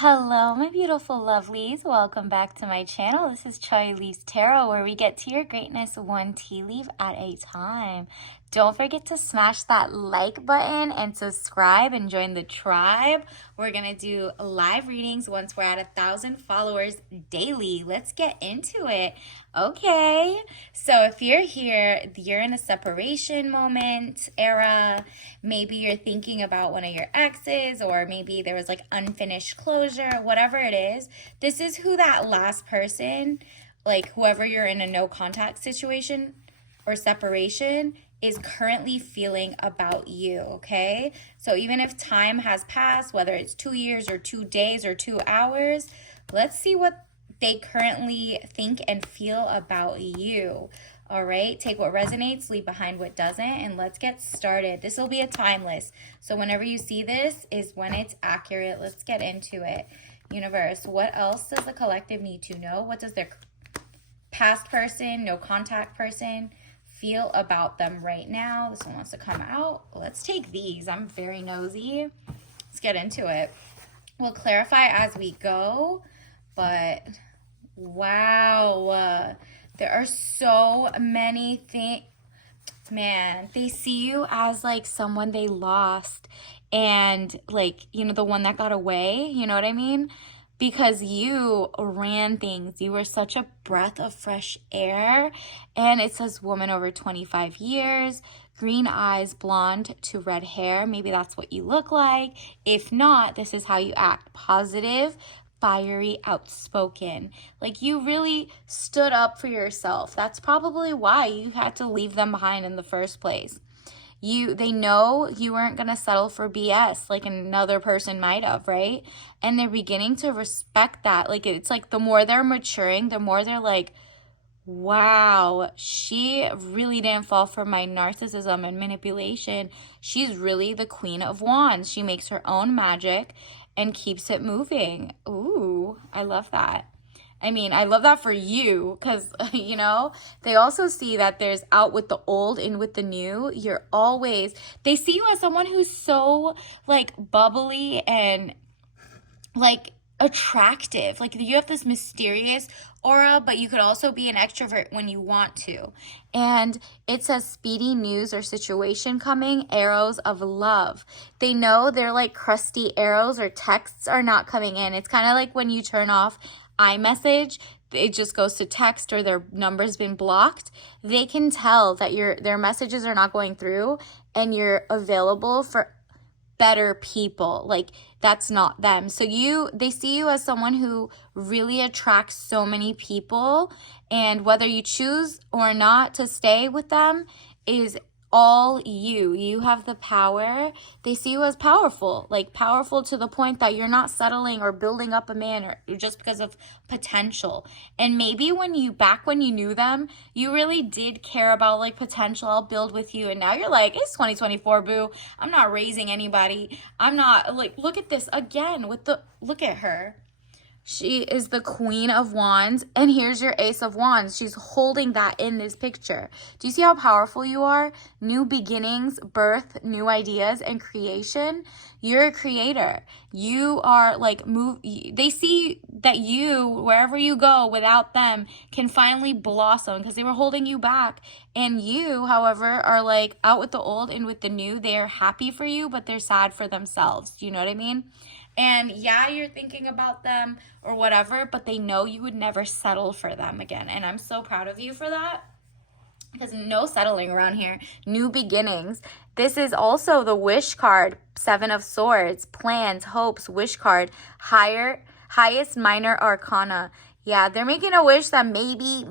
Hello, my beautiful lovelies. Welcome back to my channel. This is Chai Leaves Tarot, where we get to your greatness one tea leaf at a time. Don't forget to smash that like button and subscribe and join the tribe. We're going to do live readings once we're at 1,000 followers daily. Let's get into it. Okay, so if you're here, you're in a separation moment, era. Maybe you're thinking about one of your exes, or maybe there was like unfinished closure, whatever it is. This is who that last person, like whoever you're in a no contact situation or separation, is currently feeling about you, okay? So even if time has passed, whether it's 2 years or 2 days or 2 hours, let's see what they currently think and feel about you. All right, take what resonates, leave behind what doesn't, and let's get started. This will be a timeless. So whenever you see this is when it's accurate. Let's get into it. Universe, what else does the collective need to know? What does their past person, no contact person, feel about them right now? This one wants to come out. Let's take these. I'm very nosy. Let's get into it. We'll clarify as we go, but wow, there are so many things. Man, they see you as like someone they lost, and like, you know, the one that got away, you know what I mean? Because you ran things. You were such a breath of fresh air. And it says woman over 25 years, green eyes, blonde to red hair. Maybe that's what you look like. If not, this is how you act. Positive, fiery, outspoken. Like, you really stood up for yourself. That's probably why you had to leave them behind in the first place. They know you weren't going to settle for BS like another person might have, right? And they're beginning to respect that. Like, it's like the more they're maturing, the more they're like, wow, she really didn't fall for my narcissism and manipulation. She's really the Queen of Wands. She makes her own magic and keeps it moving. Ooh, I love that. I mean, I love that for you because, you know, they also see that there's out with the old, in with the new. They see you as someone who's so like bubbly and like attractive. Like, you have this mysterious aura, but you could also be an extrovert when you want to. And it says speedy news or situation coming, arrows of love. They know they're like crusty arrows or texts are not coming in. It's kind of like when you turn off iMessage, it just goes to text, or their number's been blocked. They can tell that their messages are not going through and you're available for better people. Like, that's not them. So they see you as someone who really attracts so many people, and whether you choose or not to stay with them is all you have the power. They see you as powerful, like powerful to the point that you're not settling or building up a man or just because of potential. And maybe back when you knew them, you really did care about like potential. I'll build with you, and now you're like, it's 2024, boo. I'm not raising anybody. I'm not like, look at this again look at her. She is the Queen of Wands, and here's your Ace of Wands. She's holding that in this picture. Do you see how powerful you are? New beginnings, birth, new ideas, and creation. You're a creator. You are like, they see that you, wherever you go without them, can finally blossom because they were holding you back. And you, however, are like out with the old and with the new. They are happy for you, but they're sad for themselves. You know what I mean? And yeah, you're thinking about them or whatever, but they know you would never settle for them again. And I'm so proud of you for that, because no settling around here. New beginnings. This is also the wish card, 7 of Swords, plans, hopes, wish card, highest minor arcana. Yeah, they're making a wish that maybe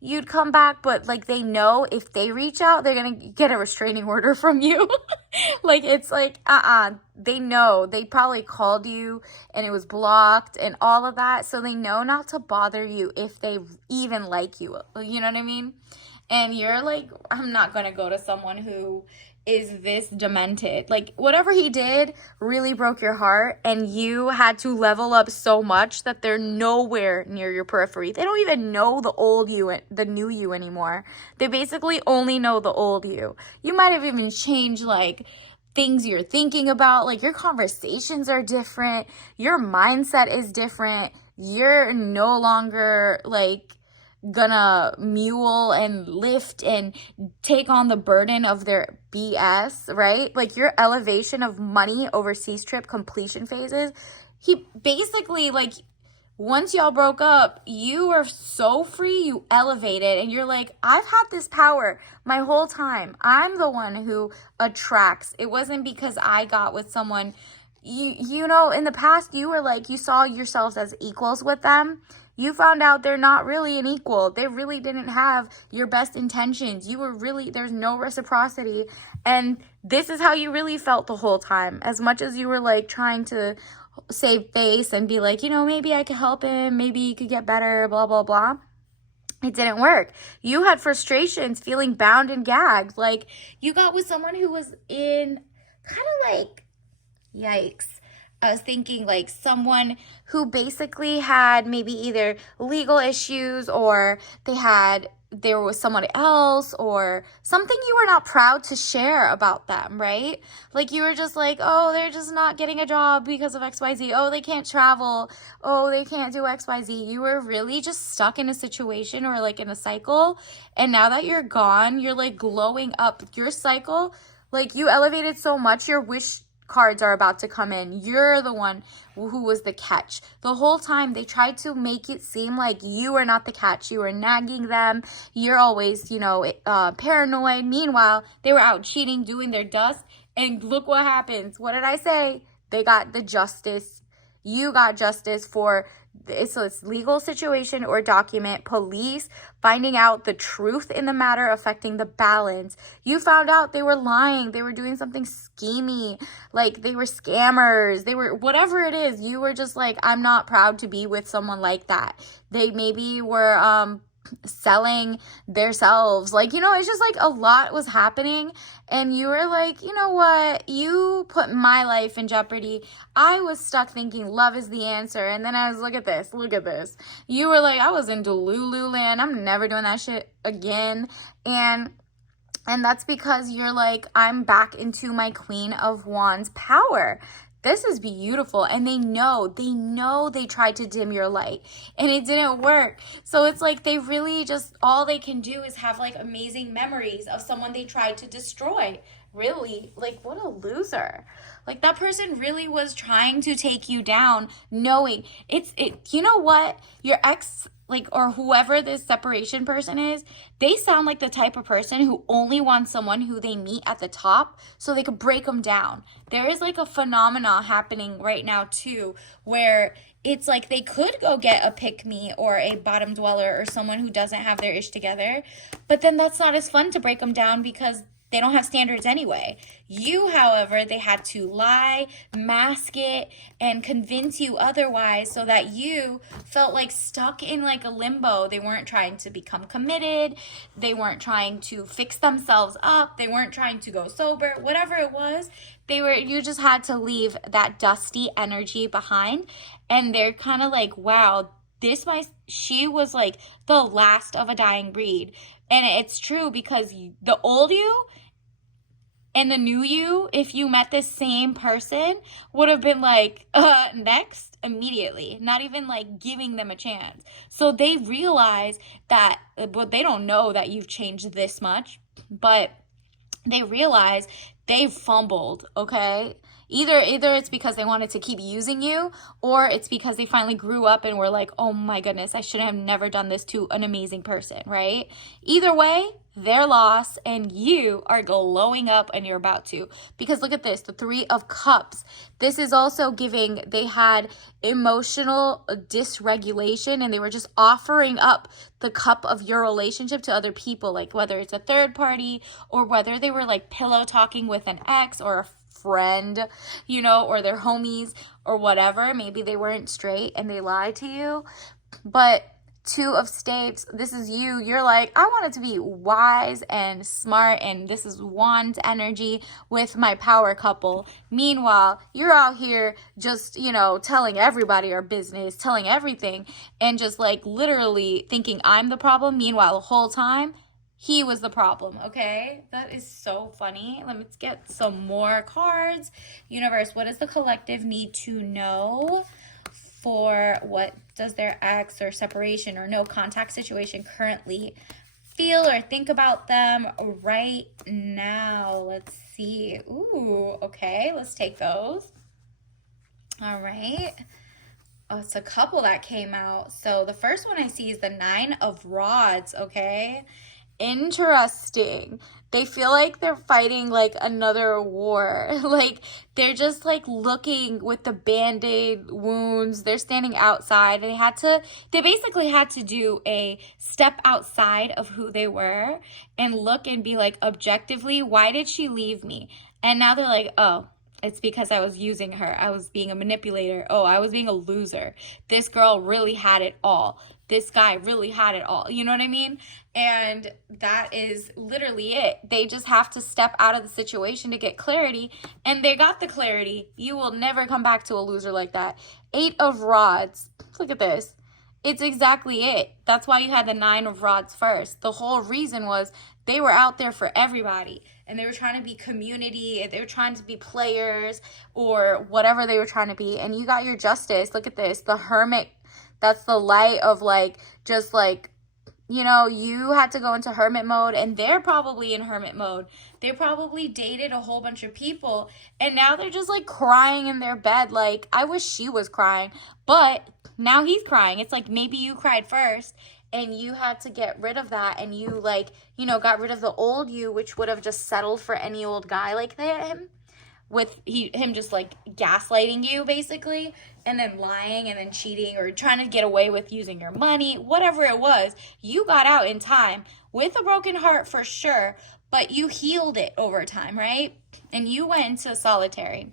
you'd come back, but like, they know if they reach out, they're going to get a restraining order from you. Like, it's like, they know. They probably called you and it was blocked and all of that. So they know not to bother you if they even like you. You know what I mean? And you're like, I'm not going to go to someone who is this demented. Like, whatever he did really broke your heart, and you had to level up so much that they're nowhere near your periphery. They don't even know the old you, the new you anymore. They basically only know the old you. You might have even changed like things you're thinking about. Like, your conversations are different. Your mindset is different. You're no longer like gonna mule and lift and take on the burden of their BS, right? Like, your elevation of money overseas trip completion phases. He basically, like, once y'all broke up, you were so free, you elevated, and you're like, I've had this power my whole time. I'm the one who attracts. It wasn't because I got with someone. You know, in the past, you were like, you saw yourselves as equals with them. You found out they're not really an equal. They really didn't have your best intentions. You were really, there's no reciprocity. And this is how you really felt the whole time. As much as you were like trying to save face and be like, you know, maybe I could help him, maybe he could get better, blah, blah, blah. It didn't work. You had frustrations, feeling bound and gagged. Like, you got with someone who was in kind of like, yikes. I was thinking like someone who basically had maybe either legal issues, or there was someone else or something you were not proud to share about them, right? Like, you were just like, oh, they're just not getting a job because of XYZ. Oh, they can't travel. Oh, they can't do XYZ. You were really just stuck in a situation or like in a cycle. And now that you're gone, you're like glowing up. Your cycle, like, you elevated so much, your wish cards are about to come in. You're the one who was the catch. The whole time they tried to make it seem like you were not the catch. You were nagging them. You're always, paranoid. Meanwhile, they were out cheating, doing their dust. And look what happens. What did I say? They got the justice. You got justice for so it's legal situation or document, police finding out the truth in the matter affecting the balance. You found out they were lying. They were doing something schemy. Like, they were scammers. They were whatever it is. You were just like, I'm not proud to be with someone like that. They maybe were selling themselves. Like, it's just like a lot was happening. And you were like, you know what? You put my life in jeopardy. I was stuck thinking love is the answer. And then I was, look at this. You were like, I was in Delulu land. I'm never doing that shit again. And that's because you're like, I'm back into my Queen of Wands power. This is beautiful. And they know they tried to dim your light and it didn't work. So it's like they really just, all they can do is have like amazing memories of someone they tried to destroy. Really, like, what a loser. Like, that person really was trying to take you down, knowing you know what? Your ex, like, or whoever this separation person is, they sound like the type of person who only wants someone who they meet at the top so they could break them down. There is like a phenomena happening right now too, where it's like they could go get a pick-me or a bottom dweller or someone who doesn't have their ish together, but then that's not as fun to break them down because they don't have standards anyway. You, however, they had to lie, mask it, and convince you otherwise so that you felt like stuck in like a limbo. They weren't trying to become committed. They weren't trying to fix themselves up. They weren't trying to go sober. Whatever it was, you just had to leave that dusty energy behind. And they're kind of like, wow, she was like the last of a dying breed. And it's true because the old you and the new you, if you met this same person, would have been like, next, immediately. Not even like giving them a chance. So they realize that, but they don't know that you've changed this much, but they realize they've fumbled, okay? Either it's because they wanted to keep using you, or it's because they finally grew up and were like, oh my goodness, I should have never done this to an amazing person, right? Either way, they're lost and you are glowing up and you're about to. Because look at this, the 3 of Cups. This is also giving, they had emotional dysregulation and they were just offering up the cup of your relationship to other people, like whether it's a third party or whether they were like pillow talking with an ex or a friend, or their homies or whatever. Maybe they weren't straight and they lied to you. But 2 of Staves, this is you. You're like, I want it to be wise and smart, and this is Wand energy with my power couple. Meanwhile, you're out here just, telling everybody our business, telling everything, and just like literally thinking I'm the problem. Meanwhile, the whole time, He was the problem, okay? That is so funny. Let's get some more cards. Universe, what does the collective need to know for what does their ex or separation or no contact situation currently feel or think about them right now? Let's see. Ooh, okay. Let's take those. All right. Oh, it's a couple that came out. So the first one I see is the Nine of Rods, okay? Interesting. They feel like they're fighting like another war. Like they're just like looking with the band-aid wounds. They're standing outside. They basically had to do a step outside of who they were and look and be like, objectively, why did she leave me? And now they're like, oh, it's because I was using her. I was being a manipulator. Oh, I was being a loser. This girl really had it all. This guy really had it all. You know what I mean? And that is literally it. They just have to step out of the situation to get clarity. And they got the clarity. You will never come back to a loser like that. 8 of Rods. Look at this. It's exactly it. That's why you had the 9 of Rods first. The whole reason was they were out there for everybody. And they were trying to be community. They were trying to be players or whatever they were trying to be. And you got your Justice. Look at this. The Hermit. That's the light of like, just like, you know, you had to go into hermit mode and they're probably in hermit mode. They probably dated a whole bunch of people and now they're just like crying in their bed. Like, I wish she was crying, but now he's crying. It's like maybe you cried first and you had to get rid of that and you like, you know, got rid of the old you, which would have just settled for any old guy like him. With him just like gaslighting you basically and then lying and then cheating or trying to get away with using your money, whatever it was, you got out in time with a broken heart for sure, but you healed it over time, right? And you went into solitary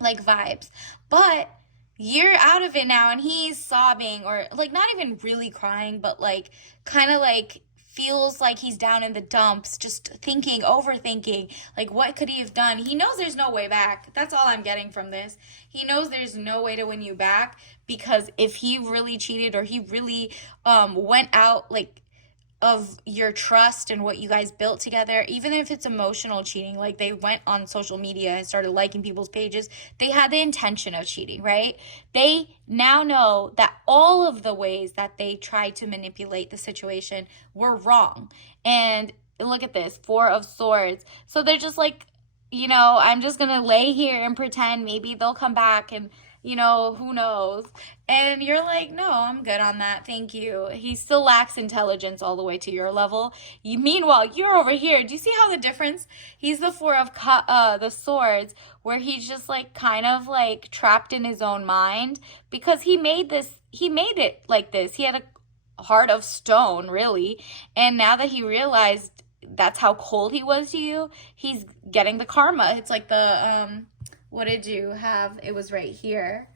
like vibes, but you're out of it now and he's sobbing or like not even really crying, but like kind of like feels like he's down in the dumps, just thinking, overthinking, like what could he have done? He knows there's no way back. That's all I'm getting from this. He knows there's no way to win you back because if he really cheated or he really went out like of your trust and what you guys built together, even if it's emotional cheating, like they went on social media and started liking people's pages, they had the intention of cheating, right? They now know that all of the ways that they tried to manipulate the situation were wrong. And look at this, 4 of Swords. So they're just like, you know, I'm just gonna lay here and pretend maybe they'll come back and you know, who knows? And you're like, no, I'm good on that. Thank you. He still lacks intelligence all the way to your level. Meanwhile, you're over here. Do you see how the difference? He's the 4 of the Swords, where he's just like kind of like trapped in his own mind because he made it like this. He had a heart of stone, really. And now that he realized that's how cold he was to you, he's getting the karma. It's like the, what did you have? It was right here.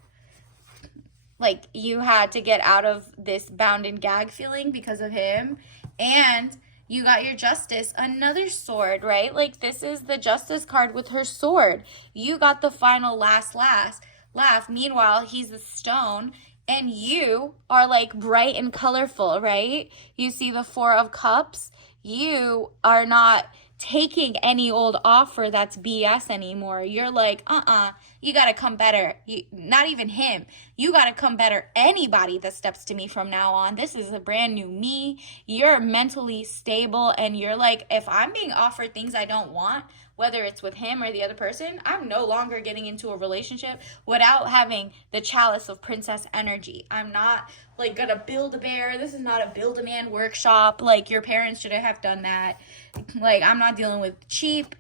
Like you had to get out of this bound and gag feeling because of him. And you got your Justice, another sword, right? Like this is the Justice card with her sword. You got the final laugh. Meanwhile, he's a stone and you are like bright and colorful, right? You see the 4 of Cups. You are not taking any old offer that's BS anymore. You're like, you got to come better. Not even him. You got to come better. Anybody that steps to me from now on. This is a brand new me. You're mentally stable and you're like, if I'm being offered things I don't want, whether it's with him or the other person, I'm no longer getting into a relationship without having the chalice of princess energy. I'm not like gonna build a bear. This is not a build a man workshop. Like your parents should have done that. Like I'm not dealing with cheap,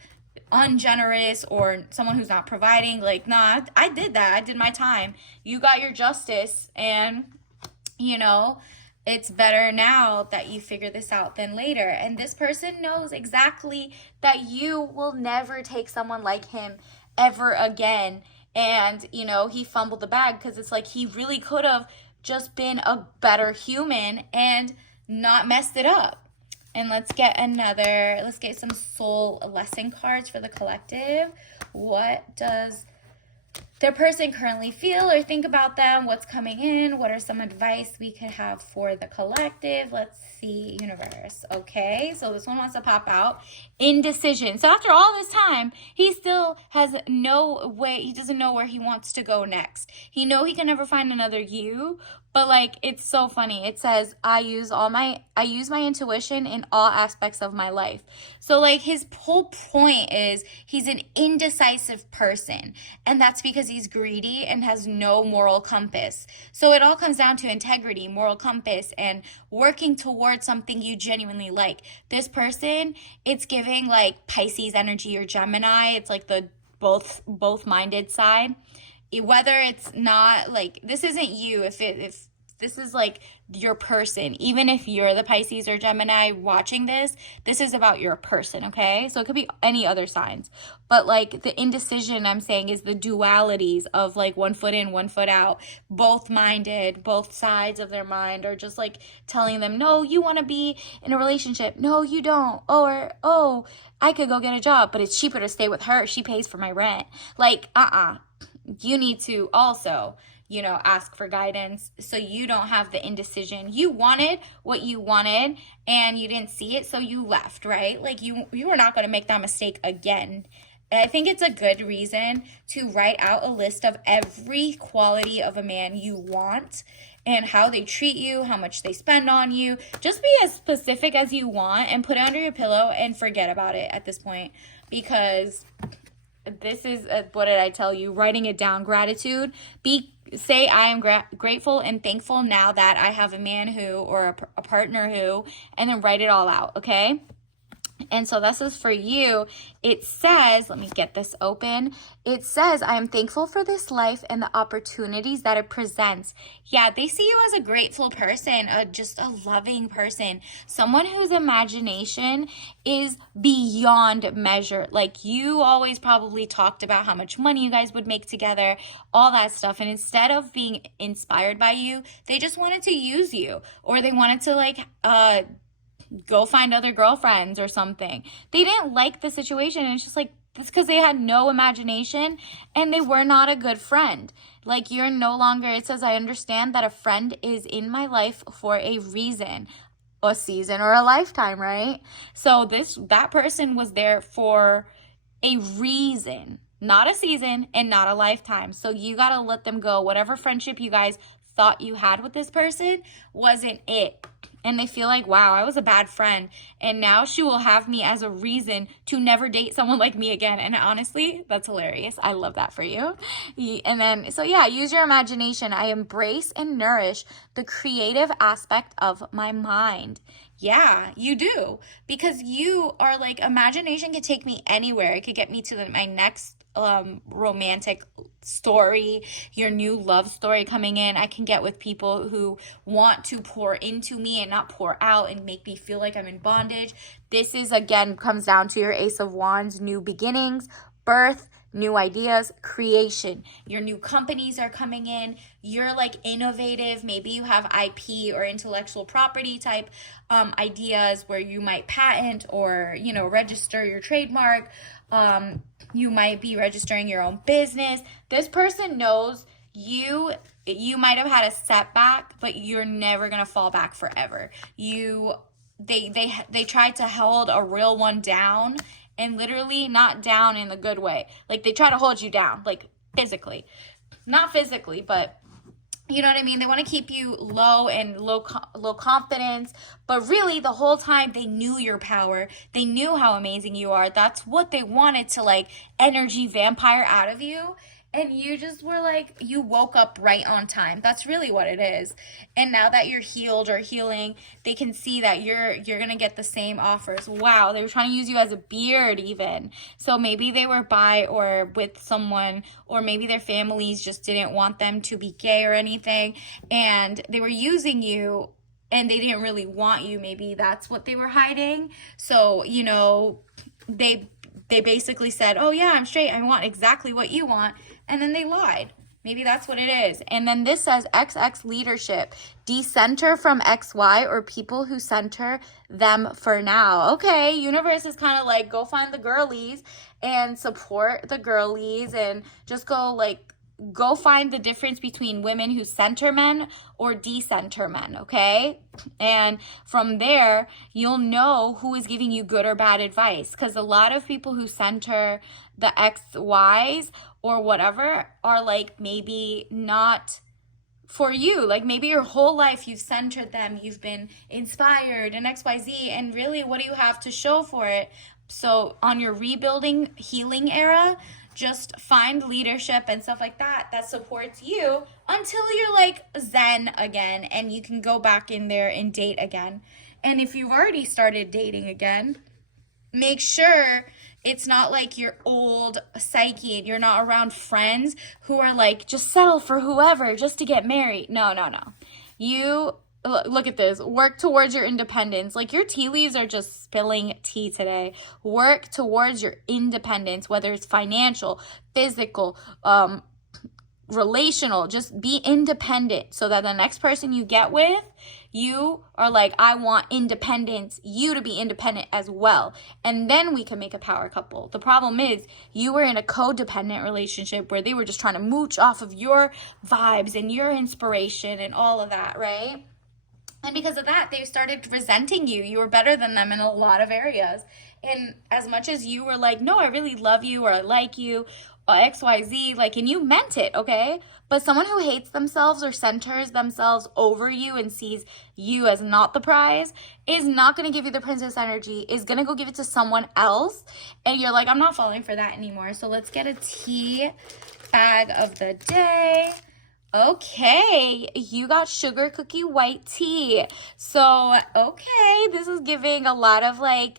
ungenerous, or someone who's not providing. Like, nah, I did that. I did my time. You got your Justice and, you know, it's better now that you figure this out than later. And this person knows exactly that you will never take someone like him ever again. And, you know, he fumbled the bag because it's like he really could have just been a better human and not messed it up. And let's get some soul lesson cards for the collective. What does their person currently feel or think about them, what's coming in, what are some advice we could have for the collective. Let's see, universe. Okay, so this one wants to pop out. Indecision. So after all this time, he still has no way, he doesn't know where he wants to go next. He know he can never find another you, but like it's so funny. It says I use my intuition in all aspects of my life. So like his whole point is he's an indecisive person, and that's because he's greedy and has no moral compass. So it all comes down to integrity, moral compass, and working towards something you genuinely like. This person, it's giving like Pisces energy or Gemini. It's like the both minded side. Whether it's not like, this isn't you, if this is like your person, even if you're the Pisces or Gemini watching this, this is about your person, okay? So it could be any other signs, but like the indecision I'm saying is the dualities of like one foot in, one foot out, both minded, both sides of their mind are just like telling them, no, you want to be in a relationship, no you don't, or oh, I could go get a job, but it's cheaper to stay with her, she pays for my rent. Like you need to also, ask for guidance so you don't have the indecision. You wanted what you wanted and you didn't see it, so you left, right? Like you are not going to make that mistake again. And I think it's a good reason to write out a list of every quality of a man you want and how they treat you, how much they spend on you. Just be as specific as you want and put it under your pillow and forget about it at this point, because this is what did I tell you? Writing it down. Gratitude. Say I am grateful and thankful now that I have a man who, or a partner who, and then write it all out. Okay. And so this is for you. It says, let me get this open. It says, I am thankful for this life and the opportunities that it presents. Yeah, they see you as a grateful person, just a loving person, someone whose imagination is beyond measure. Like you always probably talked about how much money you guys would make together, all that stuff. And instead of being inspired by you, they just wanted to use you, or they wanted to like, go find other girlfriends or something. They didn't like the situation. And it's just like, it's because they had no imagination and they were not a good friend. Like you're no longer, it says, I understand that a friend is in my life for a reason, a season, or a lifetime, right? So that person was there for a reason, not a season and not a lifetime. So you got to let them go. Whatever friendship you guys thought you had with this person wasn't it. And they feel like, wow, I was a bad friend, and now she will have me as a reason to never date someone like me again. And honestly, that's hilarious. I love that for you. And then, so yeah, use your imagination. I embrace and nourish the creative aspect of my mind. Yeah, you do. Because you are like, imagination could take me anywhere. It could get me to my next romantic story, your new love story coming in. I can get with people who want to pour into me and not pour out and make me feel like I'm in bondage. This is, again, comes down to your Ace of Wands, new beginnings, birth, new ideas, creation. Your new companies are coming in. You're like innovative. Maybe you have IP or intellectual property type ideas where you might patent or, register your trademark. You might be registering your own business. This person knows you might have had a setback, but you're never going to fall back forever. They tried to hold a real one down, and literally not down in the good way. Like they try to hold you down, like physically, not physically, but you know what I mean? They want to keep you low and low confidence, but really the whole time they knew your power. They knew how amazing you are. That's what they wanted to like energy vampire out of you. And you just were like, you woke up right on time. That's really what it is. And now that you're healed or healing, they can see that you're going to get the same offers. Wow, they were trying to use you as a beard even. So maybe they were bi or with someone, or maybe their families just didn't want them to be gay or anything. And they were using you and they didn't really want you. Maybe that's what they were hiding. So, they basically said, oh yeah, I'm straight. I want exactly what you want. And then they lied. Maybe that's what it is. And then this says XX leadership. Decenter from XY or people who center them for now. Okay, universe is kind of like, go find the girlies and support the girlies and just go like go find the difference between women who center men or decenter men, okay? And from there, you'll know who is giving you good or bad advice. Because a lot of people who center the XYs or whatever are like maybe not for you. Like maybe your whole life you've centered them, you've been inspired and XYZ, and really what do you have to show for it? So on your rebuilding healing era, just find leadership and stuff like that that supports you until you're like zen again and you can go back in there and date again. And if you've already started dating again, make sure it's not like your old psyche and you're not around friends who are like, just settle for whoever just to get married. No, no, no. You look at this. Work towards your independence. Like your tea leaves are just spilling tea today. Work towards your independence, whether it's financial, physical, relational. Just be independent so that the next person you get with, you are like, I want independence, you to be independent as well. And then we can make a power couple. The problem is you were in a codependent relationship where they were just trying to mooch off of your vibes and your inspiration and all of that, right? And because of that, they started resenting you. You were better than them in a lot of areas. And as much as you were like, no, I really love you or I like you, or XYZ, like, and you meant it, okay? But someone who hates themselves or centers themselves over you and sees you as not the prize is not going to give you the princess energy, is going to go give it to someone else. And you're like, I'm not falling for that anymore. So let's get a tea bag of the day. Okay, you got sugar cookie white tea. So, okay, this is giving a lot of like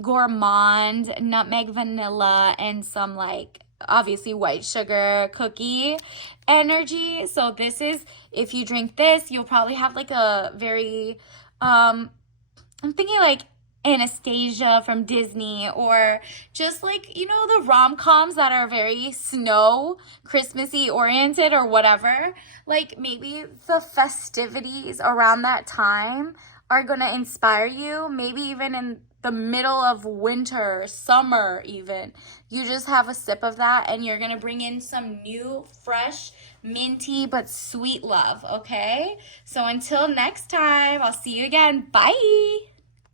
gourmand, nutmeg vanilla, and some like obviously white sugar cookie energy. So this is, if you drink this, you'll probably have like a very, I'm thinking like Anastasia from Disney, or just like, you know, the rom-coms that are very snow Christmassy oriented or whatever. Like maybe the festivities around that time are gonna inspire you. Maybe even in the middle of winter, summer even, you just have a sip of that and you're gonna bring in some new, fresh, minty but sweet love, okay? So until next time, I'll see you again. Bye.